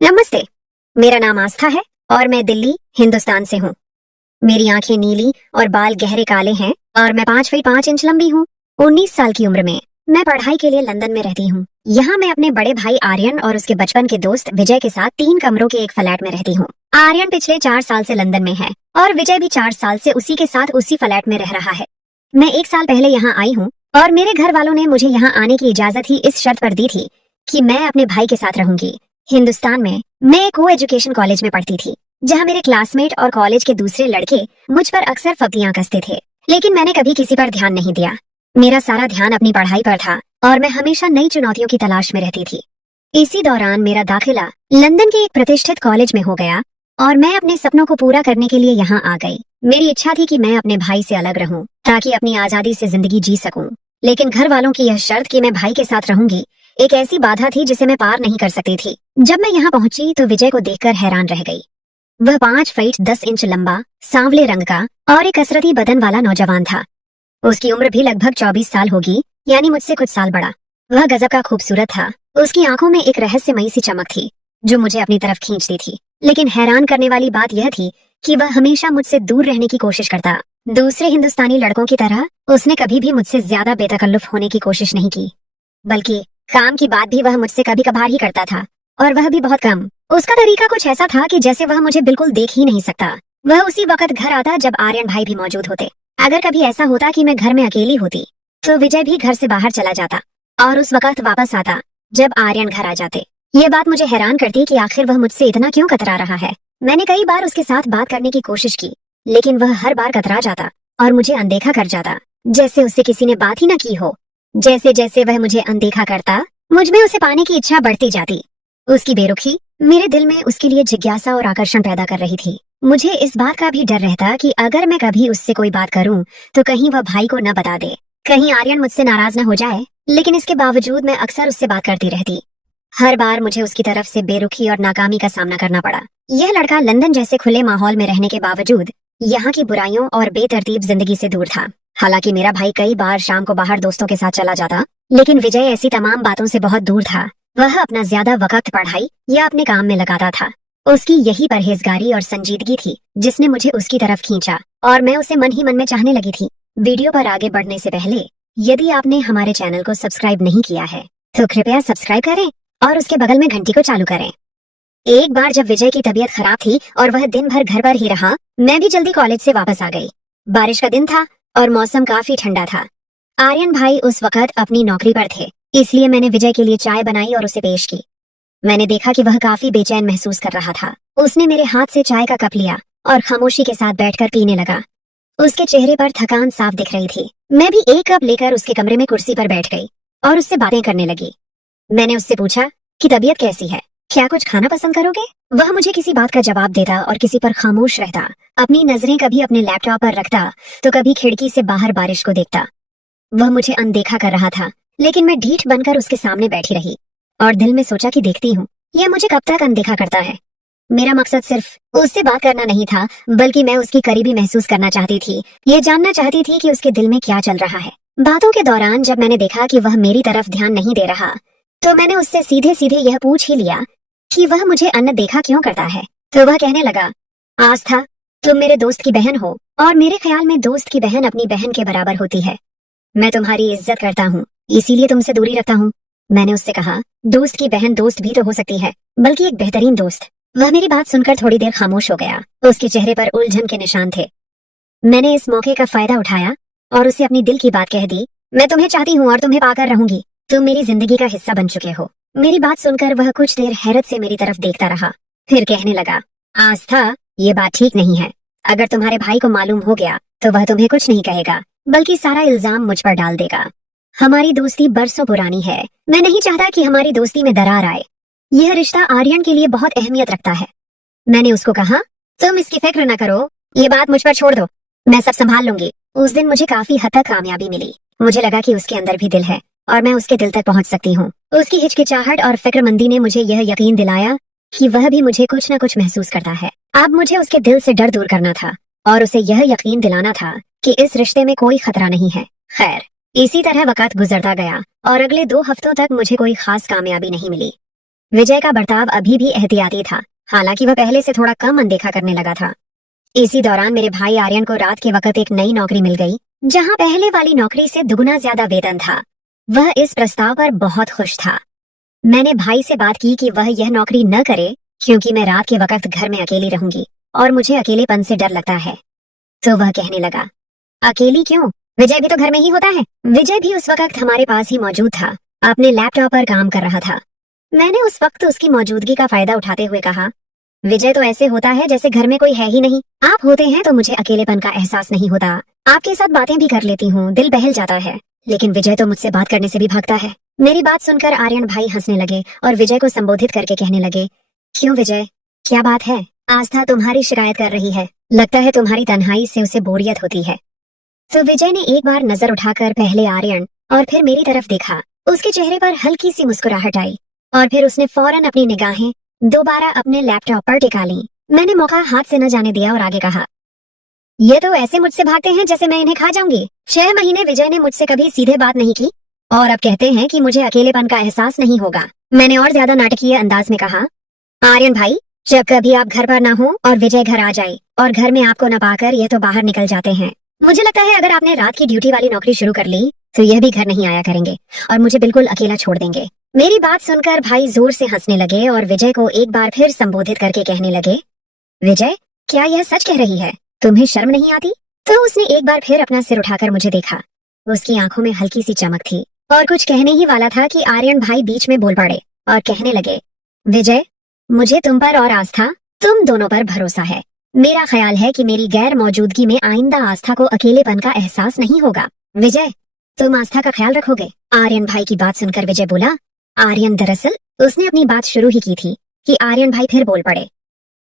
नमस्ते। मेरा नाम आस्था है और मैं दिल्ली, हिंदुस्तान से हूँ। मेरी आंखें नीली और बाल गहरे काले हैं और मैं 5 फीट 5 इंच लंबी हूँ। 19 साल की उम्र में मैं पढ़ाई के लिए लंदन में रहती हूँ। यहाँ मैं अपने बड़े भाई आर्यन और उसके बचपन के दोस्त विजय के साथ 3 कमरों के एक फ्लैट में रहती हूँ। आर्यन पिछले 4 साल से लंदन में है और विजय भी 4 साल से उसी के साथ उसी फ्लैट में रह रहा है। मैं 1 साल पहले यहाँ आई हूँ और मेरे घर वालों ने मुझे यहाँ आने की इजाजत ही इस शर्त पर दी थी कि मैं अपने भाई के साथ रहूंगी। हिंदुस्तान में मैं एक को एजुकेशन कॉलेज में पढ़ती थी, जहाँ मेरे क्लासमेट और कॉलेज के दूसरे लड़के मुझ पर अक्सर फब्तियां कसते थे, लेकिन मैंने कभी किसी पर ध्यान नहीं दिया। मेरा सारा ध्यान अपनी पढ़ाई पर था और मैं हमेशा नई चुनौतियों की तलाश में रहती थी। इसी दौरान मेरा दाखिला लंदन के एक प्रतिष्ठित कॉलेज में हो गया और मैं अपने सपनों को पूरा करने के लिए यहाँ आ गई। मेरी इच्छा थी कि मैं अपने भाई से अलग रहूं ताकि अपनी आजादी से जिंदगी जी सकूं, लेकिन घर वालों की यह शर्त कि मैं भाई के साथ रहूंगी एक ऐसी बाधा थी जिसे मैं पार नहीं कर सकती थी। जब मैं यहाँ पहुंची तो विजय को देखकर हैरान रह गई। वह 5 फीट 10 इंच लंबा, सांवले रंग का और एक कसरती बदन वाला नौजवान था। उसकी उम्र भी लगभग 24 साल होगी, यानी मुझसे कुछ साल बड़ा। वह गजब का खूबसूरत था। उसकी आंखों में एक रहस्यमयी सी चमक थी जो मुझे अपनी तरफ खींचती थी। लेकिन हैरान करने वाली बात यह थी कि वह हमेशा मुझसे दूर रहने की कोशिश करता। दूसरे हिंदुस्तानी लड़कों की तरह उसने कभी भी मुझसे ज्यादा बेतकल्लुफ होने की कोशिश नहीं की, बल्कि काम की बात भी वह मुझसे कभी कभार ही करता था, और वह भी बहुत कम। उसका तरीका कुछ ऐसा था कि जैसे वह मुझे बिल्कुल देख ही नहीं सकता। वह उसी वक्त घर आता जब आर्यन भाई भी मौजूद होते। अगर कभी ऐसा होता कि मैं घर में अकेली होती तो विजय भी घर से बाहर चला जाता और उस वक्त वापस आता जब आर्यन घर आ जाते। ये बात मुझे हैरान करती कि आखिर वह मुझसे इतना क्यों कतरा रहा है। मैंने कई बार उसके साथ बात करने की कोशिश की, लेकिन वह हर बार कतरा जाता और मुझे अनदेखा कर जाता, जैसे उससे किसी ने बात ही न की हो। जैसे जैसे वह मुझे अनदेखा करता, मुझ में उसे पाने की इच्छा बढ़ती जाती। उसकी बेरुखी मेरे दिल में उसके लिए जिज्ञासा और आकर्षण पैदा कर रही थी। मुझे इस बात का भी डर रहता कि अगर मैं कभी उससे कोई बात करूं तो कहीं वह भाई को न बता दे, कहीं आर्यन मुझसे नाराज न हो जाए। लेकिन इसके बावजूद मैं अक्सर उससे बात करती रहती। हर बार मुझे उसकी तरफ से बेरुखी और नाकामी का सामना करना पड़ा। यह लड़का लंदन जैसे खुले माहौल में रहने के बावजूद यहाँ की बुराइयों और बेतरतीब जिंदगी से दूर था। हालांकि मेरा भाई कई बार शाम को बाहर दोस्तों के साथ चला जाता, लेकिन विजय ऐसी तमाम बातों से बहुत दूर था। वह अपना ज्यादा वक्त पढ़ाई या अपने काम में लगाता था। उसकी यही परहेजगारी और संजीदगी थी जिसने मुझे उसकी तरफ खींचा और मैं उसे मन ही मन में चाहने लगी थी। वीडियो पर आगे बढ़ने से पहले यदि आपने हमारे चैनल को सब्सक्राइब नहीं किया है तो कृपया सब्सक्राइब करें और उसके बगल में घंटी को चालू करें। एक बार जब विजय की तबीयत खराब थी और वह दिन भर घर पर ही रहा, मैं भी जल्दी कॉलेज से वापस आ गई। बारिश का दिन था और मौसम काफी ठंडा था। आर्यन भाई उस वक्त अपनी नौकरी पर थे, इसलिए मैंने विजय के लिए चाय बनाई और उसे पेश की। मैंने देखा कि वह काफी बेचैन महसूस कर रहा था। उसने मेरे हाथ से चाय का कप लिया और खामोशी के साथ बैठकर पीने लगा। उसके चेहरे पर थकान साफ दिख रही थी। मैं भी एक कप लेकर उसके कमरे में कुर्सी पर बैठ गई और उससे बातें करने लगी। मैंने उससे पूछा कि तबीयत कैसी है, क्या कुछ खाना पसंद करोगे? वह मुझे किसी बात का जवाब देता और किसी पर खामोश रहता। अपनी नजरें कभी अपने लैपटॉप पर रखता तो कभी खिड़की से बाहर बारिश को देखता। वह मुझे अनदेखा कर रहा था, लेकिन मैं ढीठ बनकर उसके सामने बैठी रही और दिल में सोचा कि देखती हूँ यह मुझे कब तक अनदेखा करता है। मेरा मकसद सिर्फ उससे बात करना नहीं था, बल्कि मैं उसकी करीबी महसूस करना चाहती थी। ये जानना चाहती थी कि उसके दिल में क्या चल रहा है। बातों के दौरान जब मैंने देखा कि वह मेरी तरफ ध्यान नहीं दे रहा, तो मैंने उससे सीधे सीधे यह पूछ ही लिया कि वह मुझे अनदेखा क्यों करता है। तो वह कहने लगा, आस्था, तुम मेरे दोस्त की बहन हो और मेरे ख्याल में दोस्त की बहन अपनी बहन के बराबर होती है। मैं तुम्हारी इज्जत करता हूँ, इसीलिए तुमसे दूरी रखता हूँ। मैंने उससे कहा, दोस्त की बहन दोस्त भी तो हो सकती है, बल्कि एक बेहतरीन दोस्त। वह मेरी बात सुनकर थोड़ी देर खामोश हो गया। उसके चेहरे पर उलझन के निशान थे। मैंने इस मौके का फायदा उठाया और उसे अपनी दिल की बात कह दी। मैं तुम्हें चाहती हूँ और तुम्हें पाकर रहूंगी। तुम मेरी जिंदगी का हिस्सा बन चुके हो। मेरी बात सुनकर वह कुछ देर हैरत से मेरी तरफ देखता रहा, फिर कहने लगा, आस्था, ये बात ठीक नहीं है। अगर तुम्हारे भाई को मालूम हो गया तो वह तुम्हें कुछ नहीं कहेगा, बल्कि सारा इल्जाम मुझ पर डाल देगा। हमारी दोस्ती बरसों पुरानी है। मैं नहीं चाहता कि हमारी दोस्ती में दरार आए। यह रिश्ता आर्यन के लिए बहुत अहमियत रखता है। मैंने उसको कहा, तुम इसकी फिक्र न करो, ये बात मुझ पर छोड़ दो, मैं सब संभाल लूंगी। उस दिन मुझे काफी हद तक कामयाबी मिली। मुझे लगा कि उसके अंदर भी दिल है और मैं उसके दिल तक पहुंच सकती हूँ। उसकी हिचकिचाहट और फिक्रमंदी ने मुझे यह यकीन दिलाया कि वह भी मुझे कुछ न कुछ महसूस करता है। अब मुझे उसके दिल से डर दूर करना था और उसे यह यकीन दिलाना था कि इस रिश्ते में कोई खतरा नहीं है। खैर, इसी तरह वक्त गुजरता गया और अगले 2 हफ्तों तक मुझे कोई खास कामयाबी नहीं मिली। विजय का बर्ताव अभी भी एहतियाती था, हालांकि वह पहले से थोड़ा कम अनदेखा करने लगा था। इसी दौरान मेरे भाई आर्यन को रात के वक्त एक नई नौकरी मिल गई, जहां पहले वाली नौकरी से दुगना ज्यादा वेतन था। वह इस प्रस्ताव पर बहुत खुश था। मैंने भाई से बात की कि वह यह नौकरी न करे, क्योंकि मैं रात के वक्त घर में अकेली रहूंगी और मुझे अकेलेपन से डर लगता है। तो वह कहने लगा, अकेली क्यों? विजय भी तो घर में ही होता है। विजय भी उस वक्त हमारे पास ही मौजूद था, अपने लैपटॉप पर काम कर रहा था। मैंने उस वक्त उसकी मौजूदगी का फायदा उठाते हुए कहा, विजय तो ऐसे होता है जैसे घर में कोई है ही नहीं। आप होते हैं तो मुझे अकेलेपन का एहसास नहीं होता। आपके साथ बातें भी कर लेती हूँ, दिल बहल जाता है। लेकिन विजय तो मुझसे बात करने से भी भागता है। मेरी बात सुनकर आर्यन भाई हंसने लगे और विजय को संबोधित करके कहने लगे, क्यों विजय, क्या बात है? आस्था तुम्हारी शिकायत कर रही है। लगता है तुम्हारी तन्हाई से उसे बोरियत होती है। तो विजय ने एक बार नजर उठाकर पहले आर्यन और फिर मेरी तरफ देखा। उसके चेहरे पर हल्की सी मुस्कुराहट आई और फिर उसने फौरन अपनी निगाहें दोबारा अपने लैपटॉप पर टिका ली। मैंने मौका हाथ से न जाने दिया और आगे कहा, ये तो ऐसे मुझसे भागते हैं जैसे मैं इन्हें खा जाऊंगी। 6 महीने विजय ने मुझसे कभी सीधे बात नहीं की और अब कहते हैं कि मुझे अकेलेपन का एहसास नहीं होगा। मैंने और ज्यादा नाटकीय अंदाज में कहा, आर्यन भाई, जब कभी आप घर पर ना हो और विजय घर आ जाए और घर में आपको न पाकर यह तो बाहर निकल जाते हैं। मुझे लगता है अगर आपने रात की ड्यूटी वाली नौकरी शुरू कर ली तो यह भी घर नहीं आया करेंगे और मुझे बिल्कुल अकेला छोड़ देंगे। मेरी बात सुनकर भाई जोर से हंसने लगे और विजय को एक बार फिर संबोधित करके कहने लगे, विजय, क्या यह सच कह रही है? तुम्हें शर्म नहीं आती? तो उसने एक बार फिर अपना सिर उठाकर मुझे देखा। उसकी आंखों में हल्की सी चमक थी और कुछ कहने ही वाला था कि आर्यन भाई बीच में बोल पड़े और कहने लगे, विजय, मुझे तुम पर और आस्था, तुम दोनों पर भरोसा है। मेरा ख्याल है कि मेरी गैर मौजूदगी में आइंदा आस्था को अकेलेपन का एहसास नहीं होगा। विजय, तुम आस्था का ख्याल रखोगे? आर्यन भाई की बात सुनकर विजय बोला, आर्यन, दरअसल उसने अपनी बात शुरू ही की थी कि आर्यन भाई फिर बोल पड़े,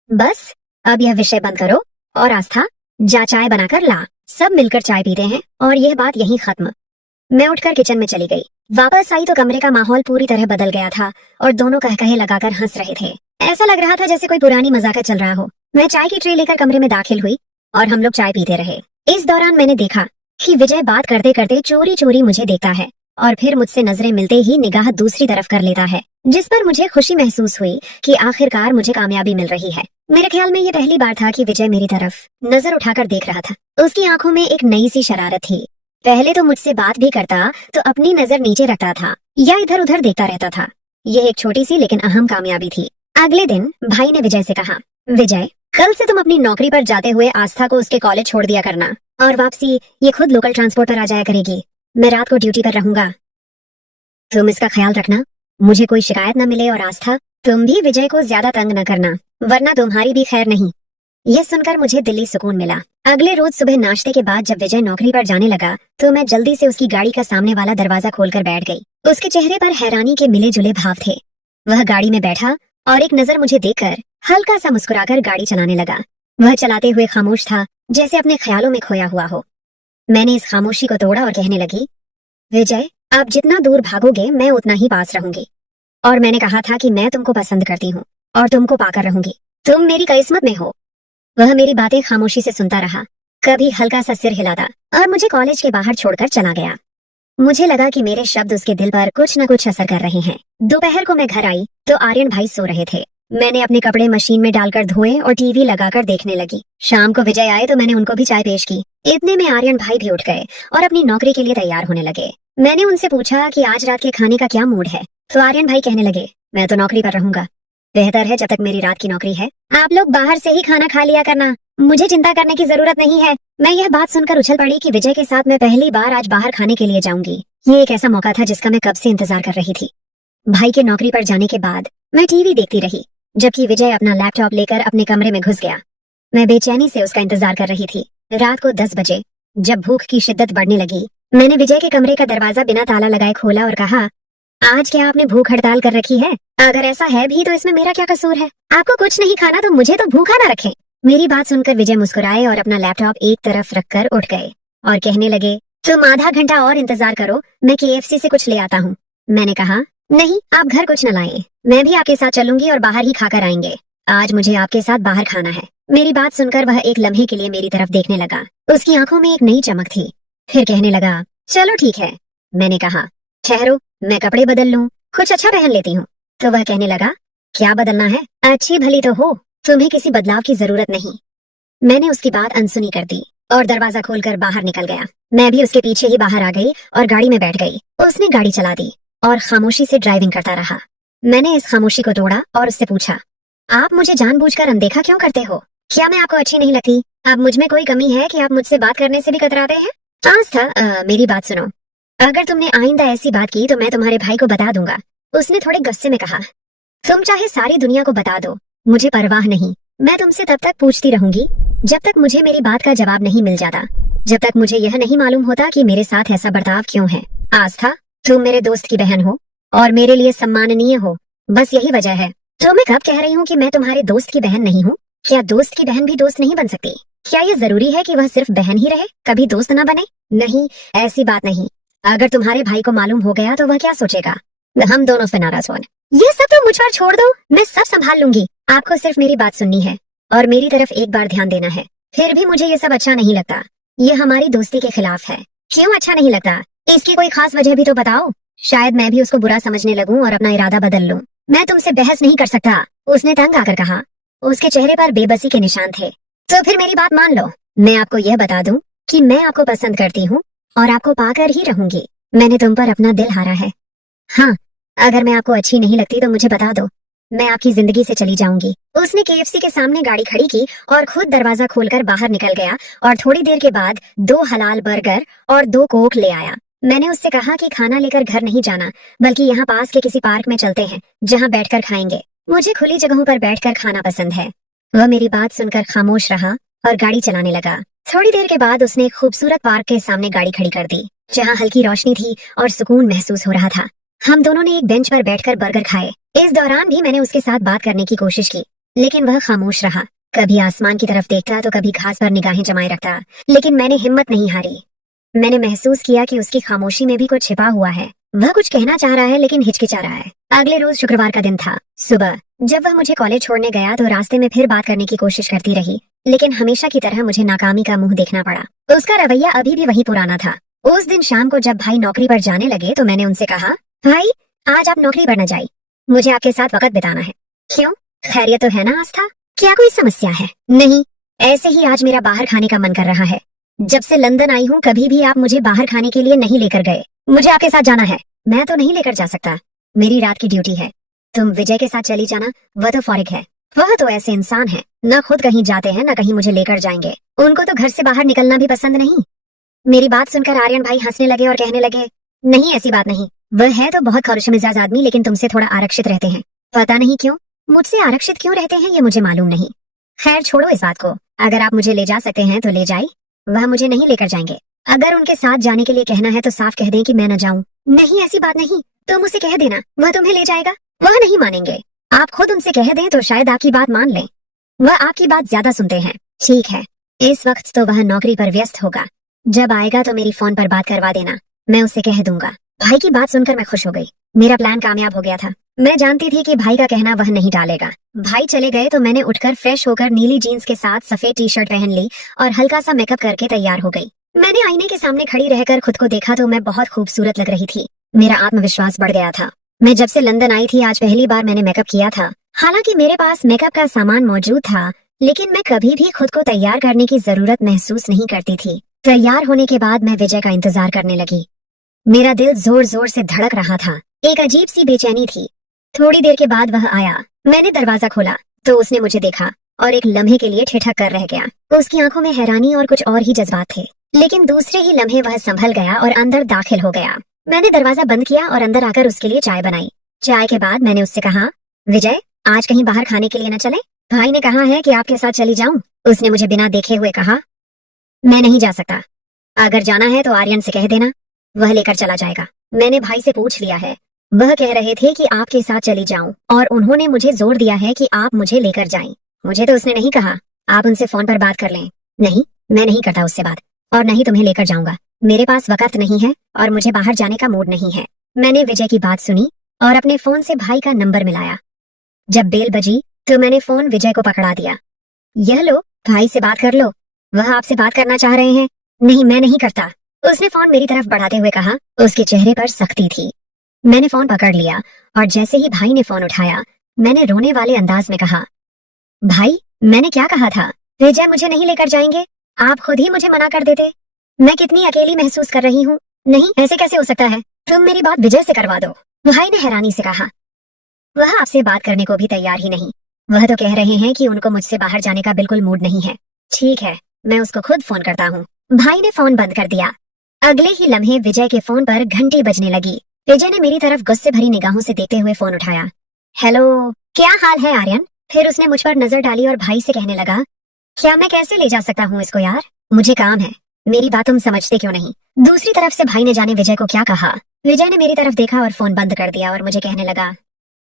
बस अब यह विषय बंद करो और आस्था, जा चाय बनाकर ला। सब मिलकर चाय पीते हैं और यह बात यहीं खत्म। मैं उठकर किचन में चली गई। वापस आई तो कमरे का माहौल पूरी तरह बदल गया था और दोनों कहकहे लगाकर हंस रहे थे। ऐसा लग रहा था जैसे कोई पुरानी मजाक चल रहा हो। मैं चाय की ट्रे लेकर कमरे में दाखिल हुई और हम लोग चाय पीते रहे। इस दौरान मैंने देखा कि विजय बात करते करते चोरी चोरी मुझे देखता है और फिर मुझसे नजरें मिलते ही निगाह दूसरी तरफ कर लेता है, जिस पर मुझे खुशी महसूस हुई कि आखिरकार मुझे कामयाबी मिल रही है। मेरे ख्याल में ये पहली बार था कि विजय मेरी तरफ नजर उठाकर देख रहा था। उसकी आंखों में एक नई सी शरारत थी। पहले तो मुझसे बात भी करता तो अपनी नजर नीचे रखता था या इधर उधर देखता रहता था। यह एक छोटी सी लेकिन अहम कामयाबी थी। अगले दिन भाई ने विजय से कहा, विजय, कल से तुम अपनी नौकरी पर जाते हुए आस्था को उसके कॉलेज छोड़ दिया करना और वापसी ये खुद लोकल ट्रांसपोर्ट पर आ जाया करेगी। मैं रात को ड्यूटी पर रहूंगा। तुम इसका ख्याल रखना, मुझे कोई शिकायत न मिले और आस्था, तुम भी विजय को ज्यादा तंग न करना, वरना तुम्हारी भी खैर नहीं। यह सुनकर मुझे दिली सुकून मिला। अगले रोज सुबह नाश्ते के बाद जब विजय नौकरी पर जाने लगा तो मैं जल्दी से उसकी गाड़ी का सामने वाला दरवाजा खोलकर बैठ गई। उसके चेहरे पर हैरानी के मिले जुले भाव थे। वह गाड़ी में बैठा और एक नजर मुझे देखकर हल्का सा मुस्कुराकर गाड़ी चलाने लगा। वह चलाते हुए खामोश था, जैसे अपने ख्यालों में खोया हुआ हो। मैंने इस खामोशी को तोड़ा और कहने लगी, विजय, आप जितना दूर भागोगे मैं उतना ही पास रहूंगी। और मैंने कहा था कि मैं तुमको पसंद करती हूँ और तुमको पाकर रहूंगी। तुम मेरी किस्मत में हो। वह मेरी बातें खामोशी से सुनता रहा, कभी हल्का सा सिर हिलाता और मुझे कॉलेज के बाहर छोड़कर चला गया। मुझे लगा कि मेरे शब्द उसके दिल पर कुछ न कुछ असर कर रहे हैं। दोपहर को मैं घर आई तो आर्यन भाई सो रहे थे। मैंने अपने कपड़े मशीन में डालकर धोए और टीवी लगाकर देखने लगी। शाम को विजय आए तो मैंने उनको भी चाय पेश की। इतने में आर्यन भाई भी उठ गए और अपनी नौकरी के लिए तैयार होने लगे। मैंने उनसे पूछा कि आज रात के खाने का क्या मूड है, तो आर्यन भाई कहने लगे, मैं तो नौकरी पर रहूंगा। बेहतर है जब तक मेरी रात की नौकरी है, आप लोग बाहर से ही खाना खा लिया करना, मुझे चिंता करने की जरूरत नहीं है। मैं यह बात सुनकर उछल पड़ी कि विजय के साथ मैं पहली बार आज बाहर खाने के लिए जाऊंगी। ये एक ऐसा मौका था जिसका मैं कब से इंतजार कर रही थी। भाई के नौकरी पर जाने के बाद मैं टीवी देखती रही, जबकि विजय अपना लैपटॉप लेकर अपने कमरे में घुस गया। मैं बेचैनी से उसका इंतजार कर रही थी। रात को 10 बजे जब भूख की शिद्दत बढ़ने लगी, मैंने विजय के कमरे का दरवाजा बिना ताला लगाए खोला और कहा, आज क्या आपने भूख हड़ताल कर रखी है? अगर ऐसा है भी तो इसमें मेरा क्या कसूर है? आपको कुछ नहीं खाना तो मुझे तो भूखा ना रखें। मेरी बात सुनकर विजय मुस्कुराए और अपना लैपटॉप एक तरफ रखकर उठ गए और कहने लगे, तुम आधा घंटा और इंतजार करो, मैं KFC से कुछ ले आता हूँ। मैंने कहा, नहीं, आप घर कुछ न लाए, मैं भी आपके साथ चलूंगी और बाहर ही खाकर आएंगे। आज मुझे आपके साथ बाहर खाना है। मेरी बात सुनकर वह एक लम्हे के लिए मेरी तरफ देखने लगा। उसकी आंखों में एक नई चमक थी। फिर कहने लगा, चलो ठीक है। मैंने कहा, ठहरो, मैं कपड़े बदल लूं, कुछ अच्छा पहन लेती हूँ। तो वह कहने लगा, क्या बदलना है, अच्छी भली तो हो, तुम्हें किसी बदलाव की जरूरत नहीं। मैंने उसकी बात अनसुनी कर दी और दरवाजा खोलकर बाहर निकल गया। मैं भी उसके पीछे ही बाहर आ गई और गाड़ी में बैठ गई। उसने गाड़ी चला दी और खामोशी से ड्राइविंग करता रहा। मैंने इस खामोशी को तोड़ा और उससे पूछा, आप मुझे जानबूझकर अनदेखा क्यों करते हो? क्या मैं आपको अच्छी नहीं लगती? अब मुझ में कोई कमी है कि आप मुझसे बात करने से भी कतराते हैं? आस्था, मेरी बात सुनो। अगर तुमने आइंदा ऐसी बात की तो मैं तुम्हारे भाई को बता दूंगा। उसने थोड़े गुस्से में कहा, तुम चाहे सारी दुनिया को बता दो, मुझे परवाह नहीं। मैं तुमसे तब तक पूछती रहूंगी जब तक मुझे मेरी बात का जवाब नहीं मिल जाता, जब तक मुझे यह नहीं मालूम होता कि मेरे साथ ऐसा बर्ताव क्यों है। आस्था, तुम मेरे दोस्त की बहन हो और मेरे लिए सम्माननीय हो, बस यही वजह है। तो मैं कब कह रही हूँ कि मैं तुम्हारे दोस्त की बहन नहीं हूँ? क्या दोस्त की बहन भी दोस्त नहीं बन सकती? क्या ये जरूरी है कि वह सिर्फ बहन ही रहे, कभी दोस्त ना बने? नहीं, ऐसी बात नहीं। अगर तुम्हारे भाई को मालूम हो गया तो वह क्या सोचेगा? हम दोनों से नाराज हो। ये सब तो मुझ पर छोड़ दो, मैं सब संभाल लूंगी। आपको सिर्फ मेरी बात सुननी है और मेरी तरफ एक बार ध्यान देना है। फिर भी मुझे ये सब अच्छा नहीं लगता। ये हमारी दोस्ती के खिलाफ है। क्यों अच्छा नहीं लगता? इसकी कोई खास वजह भी तो बताओ। शायद मैं भी उसको बुरा समझने लगूं और अपना इरादा बदल लूं। मैं तुमसे बहस नहीं कर सकता, उसने तंग आकर कहा। उसके चेहरे पर बेबसी के निशान थे। तो फिर मेरी बात मान लो। मैं आपको यह बता दूं कि मैं आपको पसंद करती हूँ और आपको पाकर ही रहूंगी। मैंने तुम पर अपना दिल हारा है। हाँ, अगर मैं आपको अच्छी नहीं लगती तो मुझे बता दो, मैं आपकी जिंदगी से चली जाऊंगी। उसने केएफसी के सामने गाड़ी खड़ी की और खुद दरवाजा खोलकर बाहर निकल गया और थोड़ी देर के बाद 2 हलाल बर्गर और 2 कोक ले आया। मैंने उससे कहा कि खाना लेकर घर नहीं जाना, बल्कि यहाँ पास के किसी पार्क में चलते हैं जहाँ बैठकर खाएंगे। मुझे खुली जगहों पर बैठकर खाना पसंद है। वह मेरी बात सुनकर खामोश रहा और गाड़ी चलाने लगा। थोड़ी देर के बाद उसने एक खूबसूरत पार्क के सामने गाड़ी खड़ी कर दी, जहाँ हल्की रोशनी थी और सुकून महसूस हो रहा था। हम दोनों ने एक बेंच पर बैठकर बर्गर खाए। इस दौरान भी मैंने उसके साथ बात करने की कोशिश की, लेकिन वह खामोश रहा। कभी आसमान की तरफ देखता तो कभी घास पर निगाहें जमाए रखता, लेकिन मैंने हिम्मत नहीं हारी। मैंने महसूस किया कि उसकी खामोशी में भी कुछ छिपा हुआ है। वह कुछ कहना चाह रहा है लेकिन हिचकिचा रहा है। अगले रोज शुक्रवार का दिन था। सुबह जब वह मुझे कॉलेज छोड़ने गया तो रास्ते में फिर बात करने की कोशिश करती रही, लेकिन हमेशा की तरह मुझे नाकामी का मुंह देखना पड़ा। उसका रवैया अभी भी वही पुराना था। उस दिन शाम को जब भाई नौकरी पर जाने लगे तो मैंने उनसे कहा, भाई आज आप नौकरी पर न जाइए, मुझे आपके साथ वक्त बिताना है। क्यों, खैरियत तो है ना आस्था? क्या कोई समस्या है? नहीं, ऐसे ही आज मेरा बाहर खाने का मन कर रहा है। जब से लंदन आई हूँ कभी भी आप मुझे बाहर खाने के लिए नहीं लेकर गए। मुझे आपके साथ जाना है। मैं तो नहीं लेकर जा सकता, मेरी रात की ड्यूटी है। तुम विजय के साथ चली जाना, वह तो फौरिक है। वह तो ऐसे इंसान है, न खुद कहीं जाते हैं न कहीं मुझे लेकर जाएंगे। उनको तो घर से बाहर निकलना भी पसंद नहीं। मेरी बात सुनकर आर्यन भाई हंसने लगे और कहने लगे, नहीं ऐसी बात नहीं, वह है तो बहुत खौश मिजाज आदमी, लेकिन तुमसे थोड़ा आरक्षित रहते हैं। पता नहीं क्यों मुझसे आरक्षित क्यों रहते हैं ये मुझे मालूम नहीं। खैर छोड़ो इस बात को। अगर आप मुझे ले जा सकते हैं तो ले जाइए, वह मुझे नहीं लेकर जाएंगे। अगर उनके साथ जाने के लिए कहना है तो साफ कह दें कि मैं न जाऊं। नहीं ऐसी बात नहीं, तुम उसे कह देना, वह तुम्हें ले जाएगा। वह नहीं मानेंगे, आप खुद उनसे कह दें तो शायद आपकी बात मान लें। वह आपकी बात ज्यादा सुनते हैं। ठीक है, इस वक्त तो वह नौकरी पर व्यस्त होगा, जब आएगा तो मेरी फोन पर बात करवा देना, मैं उसे कह दूंगा। भाई की बात सुनकर मैं खुश हो गई। मेरा प्लान कामयाब हो गया था। मैं जानती थी कि भाई का कहना वह नहीं टालेगा। भाई चले गए तो मैंने उठकर फ्रेश होकर नीली जीन्स के साथ सफेद टी शर्ट पहन ली और हल्का सा मेकअप करके तैयार हो गई। मैंने आईने के सामने खड़ी रहकर खुद को देखा तो मैं बहुत खूबसूरत लग रही थी। मेरा आत्मविश्वास बढ़ गया था। मैं जब से लंदन आई थी आज पहली बार मैंने मेकअप किया था। हालांकि मेरे पास मेकअप का सामान मौजूद था, लेकिन मैं कभी भी खुद को तैयार करने की जरूरत महसूस नहीं करती थी। तैयार होने के बाद मैं विजय का इंतजार करने लगी। मेरा दिल जोर जोर से धड़क रहा था। एक अजीब सी बेचैनी थी। थोड़ी देर के बाद वह आया। मैंने दरवाजा खोला तो उसने मुझे देखा और एक लम्हे के लिए ठिठक कर रह गया। उसकी आंखों में हैरानी और कुछ और ही जज्बात थे, लेकिन दूसरे ही लम्हे वह संभल गया और अंदर दाखिल हो गया। मैंने दरवाजा बंद किया और अंदर आकर उसके लिए चाय बनाई। चाय के बाद मैंने उससे कहा, विजय आज कहीं बाहर खाने के लिए न चले? भाई ने कहा है कि आपके साथ चली जाऊं। उसने मुझे बिना देखे हुए कहा, मैं नहीं जा सकता। अगर जाना है तो आर्यन से कह देना, वह लेकर चला जाएगा। मैंने भाई से पूछ लिया है, वह कह रहे थे कि आपके साथ चली जाऊं और उन्होंने मुझे जोर दिया है कि आप मुझे लेकर जाएं। मुझे तो उसने नहीं कहा, आप उनसे फोन पर बात कर लें। नहीं, मैं नहीं करता उससे बात और नहीं तुम्हें लेकर जाऊंगा। मेरे पास वक्त नहीं है और मुझे बाहर जाने का मूड नहीं है। मैंने विजय की बात सुनी और अपने फोन से भाई का नंबर मिलाया। जब बेल बजी तो मैंने फोन विजय को पकड़ा दिया। यह लो, भाई से बात कर लो, वह आपसे बात करना चाह रहे हैं। नहीं, मैं नहीं करता, उसने फोन मेरी तरफ बढ़ाते हुए कहा। उसके चेहरे पर सख्ती थी। मैंने फोन पकड़ लिया और जैसे ही भाई ने फोन उठाया, मैंने रोने वाले अंदाज में कहा, भाई मैंने क्या कहा था, विजय मुझे नहीं लेकर जाएंगे, आप खुद ही मुझे मना कर देते। मैं कितनी अकेली महसूस कर रही हूँ। नहीं, ऐसे कैसे हो सकता है, तुम मेरी बात विजय से करवा दो, भाई ने हैरानी से कहा। वह आपसे बात करने को भी तैयार ही नहीं। वह तो कह रहे हैं कि उनको मुझसे बाहर जाने का बिल्कुल मूड नहीं है। ठीक है, मैं उसको खुद फोन करता हूँ। भाई ने फोन बंद कर दिया। अगले ही लम्हे विजय के फोन पर घंटी बजने लगी। विजय ने मेरी तरफ गुस्से भरी निगाहों से देखते हुए फोन उठाया। हेलो, क्या हाल है आर्यन? फिर उसने मुझ पर नजर डाली और भाई से कहने लगा, क्या मैं कैसे ले जा सकता हूँ इसको यार, मुझे काम है, मेरी बात तुम समझते क्यों नहीं? दूसरी तरफ से भाई ने जाने विजय को क्या कहा। विजय ने मेरी तरफ देखा और फोन बंद कर दिया और मुझे कहने लगा,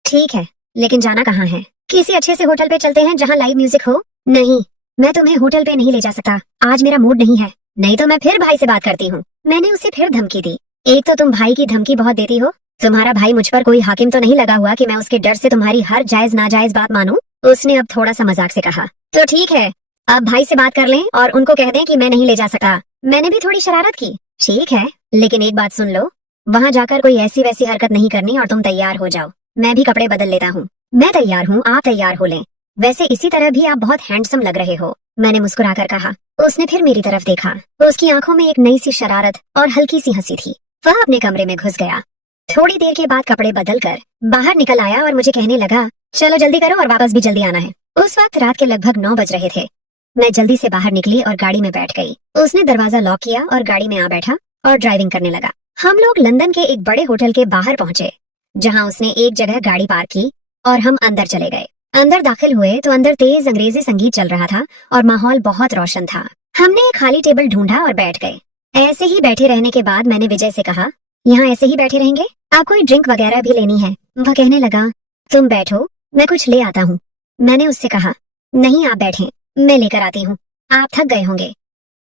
ठीक है, लेकिन जाना कहाँ है? किसी अच्छे से होटल पे चलते हैं जहाँ लाइव म्यूजिक हो। नहीं, मैं तुम्हें होटल पे नहीं ले जा सकता, आज मेरा मूड नहीं है, नहीं तो मैं फिर भाई से बात करती हूँ। मैंने उसे फिर धमकी दी। एक तो तुम भाई की धमकी बहुत देती हो, तुम्हारा भाई मुझ पर कोई हाकिम तो नहीं लगा हुआ कि मैं उसके डर से तुम्हारी हर जायज नाजायज बात मानूं? उसने अब थोड़ा सा मजाक से कहा। तो ठीक है, अब भाई से बात कर लें और उनको कह दें कि मैं नहीं ले जा सकता। मैंने भी थोड़ी शरारत की। ठीक है, लेकिन एक बात सुन लो, वहाँ जाकर कोई ऐसी वैसी हरकत नहीं करनी और तुम तैयार हो जाओ। मैं भी कपड़े बदल लेता हूँ। मैं तैयार हूँ, आप तैयार हो लें। वैसे इसी तरह भी आप बहुत हैंडसम लग रहे हो, मैंने मुस्कुराकर कहा। उसने फिर मेरी तरफ देखा। उसकी आंखों में एक नई सी शरारत और हल्की सी हंसी थी। वह अपने कमरे में घुस गया। थोड़ी देर के बाद कपड़े बदलकर बाहर निकल आया और मुझे कहने लगा, चलो जल्दी करो और वापस भी जल्दी आना है। उस वक्त रात के लगभग 9 बज रहे थे। मैं जल्दी से बाहर निकली और गाड़ी में बैठ गई। उसने दरवाजा लॉक किया और गाड़ी में आ बैठा और ड्राइविंग करने लगा। हम लोग लंदन के एक बड़े होटल के बाहर पहुंचे, जहां उसने एक जगह गाड़ी पार्क की और हम अंदर चले गए। अंदर दाखिल हुए तो अंदर तेज अंग्रेजी संगीत चल रहा था और माहौल बहुत रोशन था। हमने एक खाली टेबल ढूंढा और बैठ गए। ऐसे ही बैठे रहने के बाद मैंने विजय से कहा, यहाँ ऐसे ही बैठे रहेंगे, आप कोई ड्रिंक वगैरह भी लेनी है? वह कहने लगा, तुम बैठो, मैं कुछ ले आता हूँ। मैंने उससे कहा, नहीं आप बैठें, मैं लेकर आती हूँ, आप थक गए होंगे।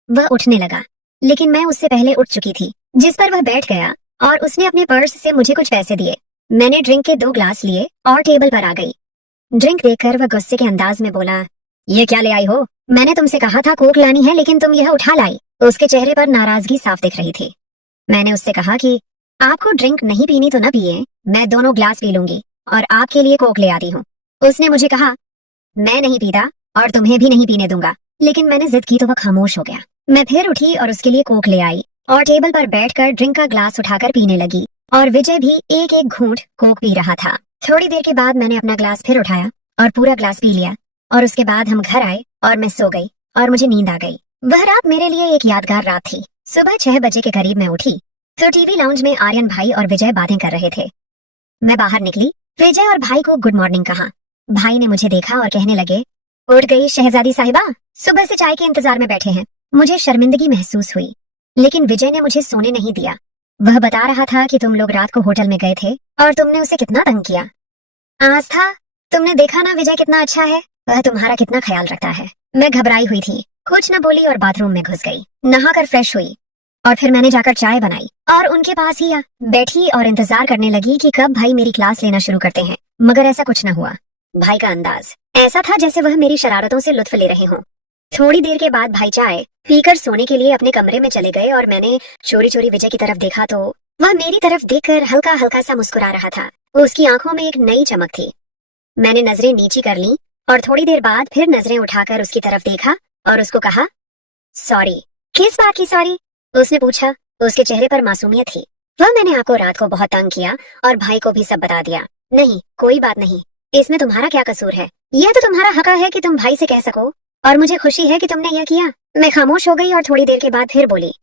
वह उठने लगा, लेकिन मैं उससे पहले उठ चुकी थी, जिस पर वह बैठ गया और उसने अपने पर्स से मुझे कुछ पैसे दिए। मैंने ड्रिंक के 2 ग्लास लिए और टेबल पर आ गई। ड्रिंक देखकर वह गुस्से के अंदाज में बोला, ये क्या ले आई हो? मैंने तुमसे कहा था कोक लानी है, लेकिन तुम यह उठा लाई। उसके चेहरे पर नाराजगी साफ दिख रही थी। मैंने उससे कहा कि आपको ड्रिंक नहीं पीनी तो न पिए, मैं दोनों ग्लास पी लूंगी और आपके लिए कोक ले आती हूँ। उसने मुझे कहा, मैं नहीं पीता और तुम्हें भी नहीं पीने दूंगा, लेकिन मैंने जिद की तो वह खामोश हो गया। मैं फिर उठी और उसके लिए कोक ले आई और टेबल पर बैठकर ड्रिंक का ग्लास उठाकर पीने लगी और विजय भी एक एक घूंट कोक पी रहा था। थोड़ी देर के बाद मैंने अपना ग्लास फिर उठाया और पूरा ग्लास पी लिया और उसके बाद हम घर आए और मैं सो गई और मुझे नींद आ गई। वह रात मेरे लिए एक यादगार रात थी। सुबह 6 बजे के करीब मैं उठी तो टीवी लाउंज में आर्यन भाई और विजय बातें कर रहे थे। मैं बाहर निकली, विजय और भाई को गुड मॉर्निंग कहा। भाई ने मुझे देखा और कहने लगे, उठ गई शहजादी साहिबा, सुबह से चाय के इंतजार में बैठे हैं। मुझे शर्मिंदगी महसूस हुई, लेकिन विजय ने मुझे सोने नहीं दिया। वह बता रहा था कि तुम लोग रात को होटल में गए थे और तुमने उसे कितना तंग किया। आस्था, तुमने देखा ना विजय कितना अच्छा है, वह तुम्हारा कितना ख्याल रखता है। मैं घबराई हुई थी, कुछ न बोली और बाथरूम में घुस गई। नहाकर फ्रेश हुई और फिर मैंने जाकर चाय बनाई और उनके पास ही बैठी और इंतजार करने लगी कि कब भाई मेरी क्लास लेना शुरू करते हैं, मगर ऐसा कुछ न हुआ। भाई का अंदाज ऐसा था जैसे वह मेरी शरारतों से लुत्फ ले रहे हों। थोड़ी देर के बाद भाई चाय पीकर सोने के लिए अपने कमरे में चले गए और मैंने चोरी चोरी विजय की तरफ देखा तो वह मेरी तरफ देखकर हल्का हल्का सा मुस्कुरा रहा था। उसकी आंखों में एक नई चमक थी। मैंने नजरें नीची कर ली और थोड़ी देर बाद फिर नजरें उठाकर उसकी तरफ देखा और उसको कहा, सॉरी। किस बात की सॉरी? उसने पूछा। उसके चेहरे पर मासूमियत थी। वह मैंने आपको रात को बहुत तंग किया और भाई को भी सब बता दिया। नहीं, कोई बात नहीं, इसमें तुम्हारा क्या कसूर है? यह तो तुम्हारा हक है कि तुम भाई से कह सको और मुझे खुशी है कि तुमने यह किया। मैं खामोश हो गई और थोड़ी देर के बाद फिर बोली,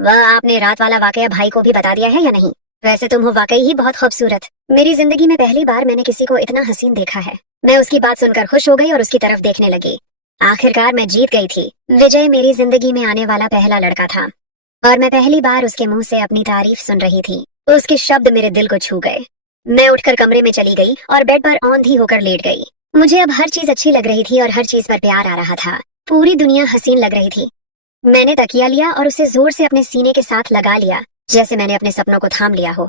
वह आपने रात वाला वाकया भाई को भी बता दिया है या नहीं? वैसे तुम हो वाकई ही बहुत खूबसूरत। मेरी जिंदगी में पहली बार मैंने किसी को इतना हसीन देखा है। मैं उसकी बात सुनकर खुश हो गई और उसकी तरफ देखने लगी। आखिरकार मैं जीत गई थी। विजय मेरी जिंदगी में आने वाला पहला लड़का था और मैं पहली बार उसके मुंह से अपनी तारीफ सुन रही थी। उसके शब्द मेरे दिल को छू गए। मैं उठकर कमरे में चली गई और बेड पर औंधी होकर लेट गई। मुझे अब हर चीज अच्छी लग रही थी और हर चीज पर प्यार आ रहा था। पूरी दुनिया हसीन लग रही थी। मैंने तकिया लिया और उसे जोर से अपने सीने के साथ लगा लिया, जैसे मैंने अपने सपनों को थाम लिया हो।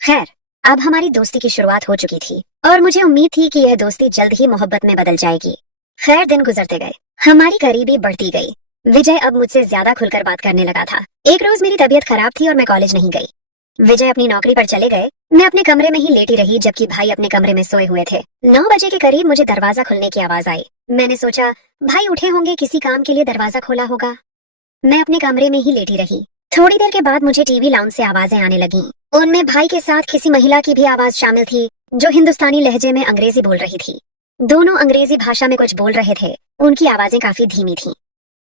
खैर, अब हमारी दोस्ती की शुरुआत हो चुकी थी और मुझे उम्मीद थी कि यह दोस्ती जल्द ही मोहब्बत में बदल जाएगी। खैर, दिन गुजरते गए, हमारी करीबी बढ़ती गई। विजय अब मुझसे ज्यादा खुलकर बात करने लगा था। एक रोज मेरी तबीयत खराब थी और मैं कॉलेज नहीं गई। विजय अपनी नौकरी पर चले गए। मैं अपने कमरे में ही लेटी रही जबकि भाई अपने कमरे में सोए हुए थे। 9 बजे के करीब मुझे दरवाजा खुलने की आवाज आई। मैंने सोचा भाई उठे होंगे, किसी काम के लिए दरवाजा खोला होगा। मैं अपने कमरे में ही लेटी रही। थोड़ी देर के बाद मुझे टीवी लाउंज से आवाजें आने लगीं। उनमें भाई के साथ किसी महिला की भी आवाज शामिल थी जो हिंदुस्तानी लहजे में अंग्रेजी बोल रही थी। दोनों अंग्रेजी भाषा में कुछ बोल रहे थे। उनकी आवाजें काफी धीमी थीं।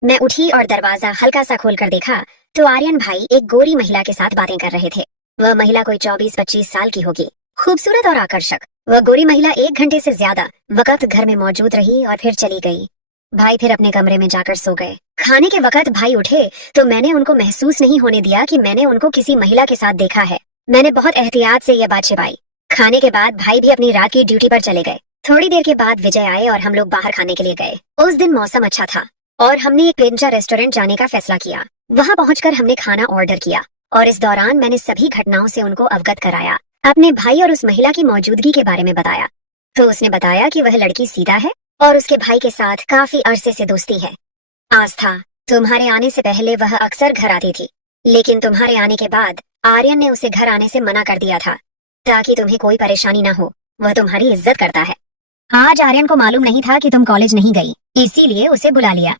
मैं उठी और दरवाजा हल्का सा खोलकर देखा तो आर्यन भाई एक गोरी महिला के साथ बातें कर रहे थे। वह महिला कोई 24-25 साल की होगी, खूबसूरत और आकर्षक। वह गोरी महिला 1 घंटे से ज्यादा वक्त घर में मौजूद रही और फिर चली गई। भाई फिर अपने कमरे में जाकर सो गए। खाने के वक्त भाई उठे तो मैंने उनको महसूस नहीं होने दिया कि मैंने उनको किसी महिला के साथ देखा है। मैंने बहुत एहतियात से यह बात छिपाई। खाने के बाद भाई भी अपनी रात की ड्यूटी पर चले गए। थोड़ी देर के बाद विजय आए और हम लोग बाहर खाने के लिए गए। उस दिन मौसम अच्छा था और हमने एक पेंचा रेस्टोरेंट जाने का फैसला किया। वहां पहुंचकर हमने खाना ऑर्डर किया और इस दौरान मैंने सभी घटनाओं से उनको अवगत कराया। अपने भाई और उस महिला की मौजूदगी के बारे में बताया तो उसने बताया कि वह लड़की सीता है और उसके भाई के साथ काफी अरसे से दोस्ती है। आस्था, तुम्हारे आने से पहले वह अक्सर घर आती थी, लेकिन तुम्हारे आने के बाद आर्यन ने उसे घर आने से मना कर दिया था ताकि तुम्हें कोई परेशानी ना हो। वह तुम्हारी इज्जत करता है। आज आर्यन को मालूम नहीं था कि तुम कॉलेज नहीं गई, इसीलिए उसे बुला लिया।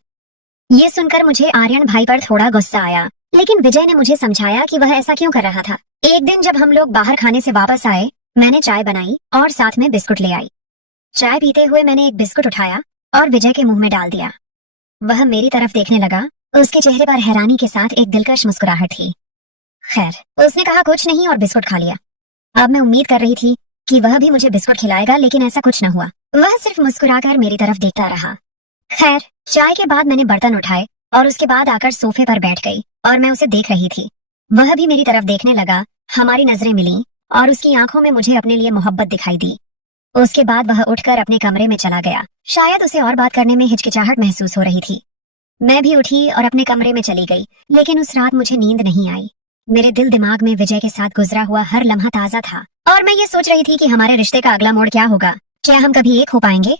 ये सुनकर मुझे आर्यन भाई पर थोड़ा गुस्सा आया, लेकिन विजय ने मुझे समझाया कि वह ऐसा क्यों कर रहा था। एक दिन जब हम लोग बाहर खाने से वापस आए, मैंने चाय बनाई और साथ में बिस्कुट ले आई। चाय पीते हुए मैंने एक बिस्कुट उठाया और विजय के मुंह में डाल दिया। वह मेरी तरफ देखने लगा। उसके चेहरे पर हैरानी के साथ एक दिलकश मुस्कुराहट थी। खैर, उसने कहा कुछ नहीं और बिस्कुट खा लिया। अब मैं उम्मीद कर रही थी कि वह भी मुझे बिस्कुट खिलाएगा, लेकिन ऐसा कुछ न हुआ। वह सिर्फ मुस्कुराकर मेरी तरफ देखता रहा। खैर, चाय के बाद मैंने बर्तन उठाए और उसके बाद आकर सोफे पर बैठ गई और मैं उसे देख रही थी। वह भी मेरी तरफ देखने लगा। हमारी नजरें मिली और उसकी आंखों में मुझे अपने लिए मोहब्बत दिखाई दी। उसके बाद वह उठकर अपने कमरे में चला गया। शायद उसे और बात करने में हिचकिचाहट महसूस हो रही थी। मैं भी उठी और अपने कमरे में चली गई, लेकिन उस रात मुझे नींद नहीं आई। मेरे दिल दिमाग में विजय के साथ गुजरा हुआ हर लम्हा ताजा था और मैं ये सोच रही थी कि हमारे रिश्ते का अगला मोड़ क्या होगा। क्या हम कभी एक हो पाएंगे